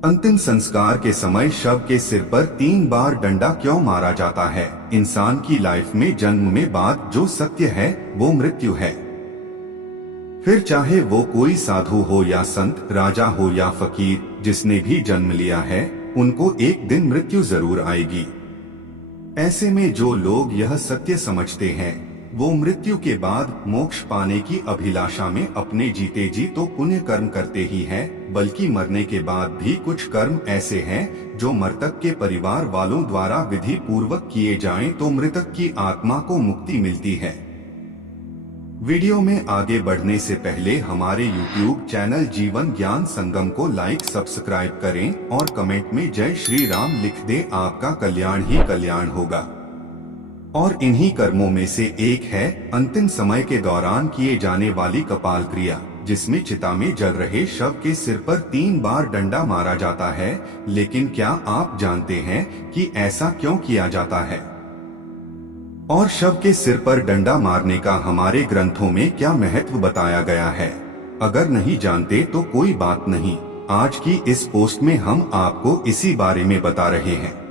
अंतिम संस्कार के समय शव के सिर पर 3 बार डंडा क्यों मारा जाता है? इंसान की लाइफ में जन्म में बाद जो सत्य है वो मृत्यु है। फिर चाहे वो कोई साधु हो या संत, राजा हो या फकीर, जिसने भी जन्म लिया है उनको एक दिन मृत्यु जरूर आएगी। ऐसे में जो लोग यह सत्य समझते हैं वो मृत्यु के बाद मोक्ष पाने की अभिलाषा में अपने जीते जी तो पुण्य कर्म करते ही हैं, बल्कि मरने के बाद भी कुछ कर्म ऐसे हैं जो मृतक के परिवार वालों द्वारा विधि पूर्वक किए जाएं तो मृतक की आत्मा को मुक्ति मिलती है। वीडियो में आगे बढ़ने से पहले हमारे YouTube चैनल जीवन ज्ञान संगम को लाइक सब्सक्राइब करें और कमेंट में जय श्री राम लिख दें। आपका कल्याण ही कल्याण होगा। और इन्हीं कर्मों में से एक है अंतिम समय के दौरान किए जाने वाली कपाल क्रिया, जिसमें चिता में जल रहे शव के सिर पर 3 बार डंडा मारा जाता है। लेकिन क्या आप जानते हैं कि ऐसा क्यों किया जाता है और शव के सिर पर डंडा मारने का हमारे ग्रंथों में क्या महत्व बताया गया है? अगर नहीं जानते तो कोई बात नहीं, आज की इस पोस्ट में हम आपको इसी बारे में बता रहे हैं।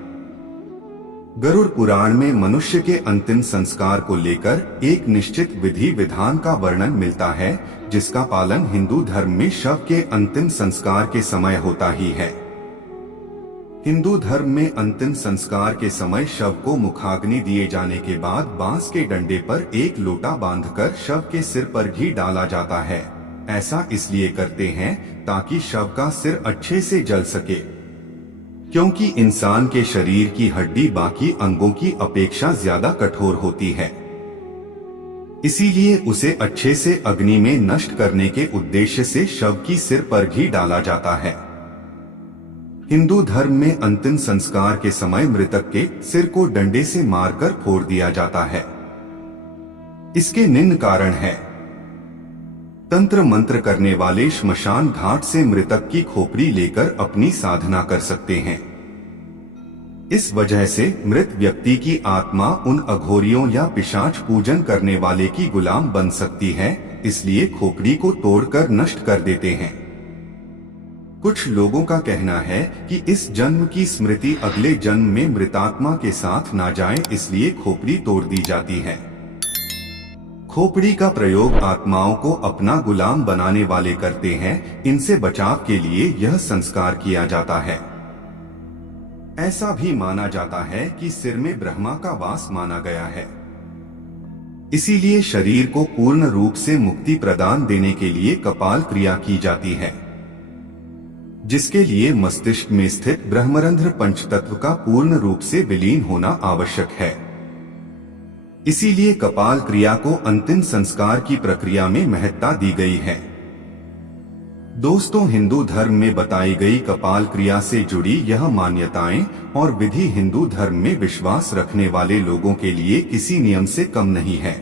गरुड़ पुराण में मनुष्य के अंतिम संस्कार को लेकर एक निश्चित विधि विधान का वर्णन मिलता है, जिसका पालन हिंदू धर्म में शव के अंतिम संस्कार के समय होता ही है। हिंदू धर्म में अंतिम संस्कार के समय शव को मुखाग्नि दिए जाने के बाद बांस के डंडे पर एक लोटा बांधकर शव के सिर पर घी डाला जाता है। ऐसा इसलिए करते हैं ताकि शव का सिर अच्छे से जल सके, क्योंकि इंसान के शरीर की हड्डी बाकी अंगों की अपेक्षा ज्यादा कठोर होती है। इसीलिए उसे अच्छे से अग्नि में नष्ट करने के उद्देश्य से शव की सिर पर घी डाला जाता है। हिंदू धर्म में अंतिम संस्कार के समय मृतक के सिर को डंडे से मारकर फोड़ दिया जाता है। इसके निम्न कारण है। तंत्र मंत्र करने वाले श्मशान घाट से मृतक की खोपड़ी लेकर अपनी साधना कर सकते हैं। इस वजह से मृत व्यक्ति की आत्मा उन अघोरियों या पिशाच पूजन करने वाले की गुलाम बन सकती है, इसलिए खोपड़ी को तोड़कर नष्ट कर देते हैं। कुछ लोगों का कहना है कि इस जन्म की स्मृति अगले जन्म में मृतात्मा के साथ ना जाए, इसलिए खोपड़ी तोड़ दी जाती है। खोपड़ी का प्रयोग आत्माओं को अपना गुलाम बनाने वाले करते हैं। इनसे बचाव के लिए यह संस्कार किया जाता है। ऐसा भी माना जाता है कि सिर में ब्रह्मा का वास माना गया है, इसीलिए शरीर को पूर्ण रूप से मुक्ति प्रदान देने के लिए कपाल क्रिया की जाती है, जिसके लिए मस्तिष्क में स्थित ब्रह्मरंध्र पंचतत्व का पूर्ण रूप से विलीन होना आवश्यक है। इसीलिए कपाल क्रिया को अंतिम संस्कार की प्रक्रिया में महत्ता दी गई है। दोस्तों, हिंदू धर्म में बताई गई कपाल क्रिया से जुड़ी यह मान्यताएं और विधि हिंदू धर्म में विश्वास रखने वाले लोगों के लिए किसी नियम से कम नहीं है।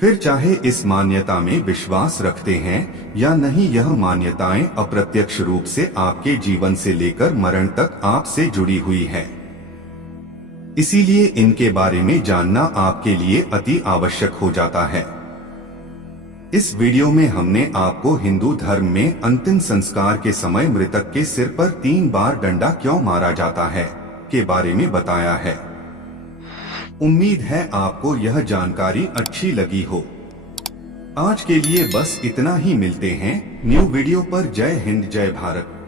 फिर चाहे इस मान्यता में विश्वास रखते हैं या नहीं, यह मान्यताएं अप्रत्यक्ष रूप से आपके जीवन से लेकर मरण तक आपसे जुड़ी हुई है। इसीलिए इनके बारे में जानना आपके लिए अति आवश्यक हो जाता है। इस वीडियो में हमने आपको हिंदू धर्म में अंतिम संस्कार के समय मृतक के सिर पर 3 बार डंडा क्यों मारा जाता है के बारे में बताया है। उम्मीद है आपको यह जानकारी अच्छी लगी हो। आज के लिए बस इतना ही। मिलते हैं न्यू वीडियो पर। जय हिंद, जय भारत।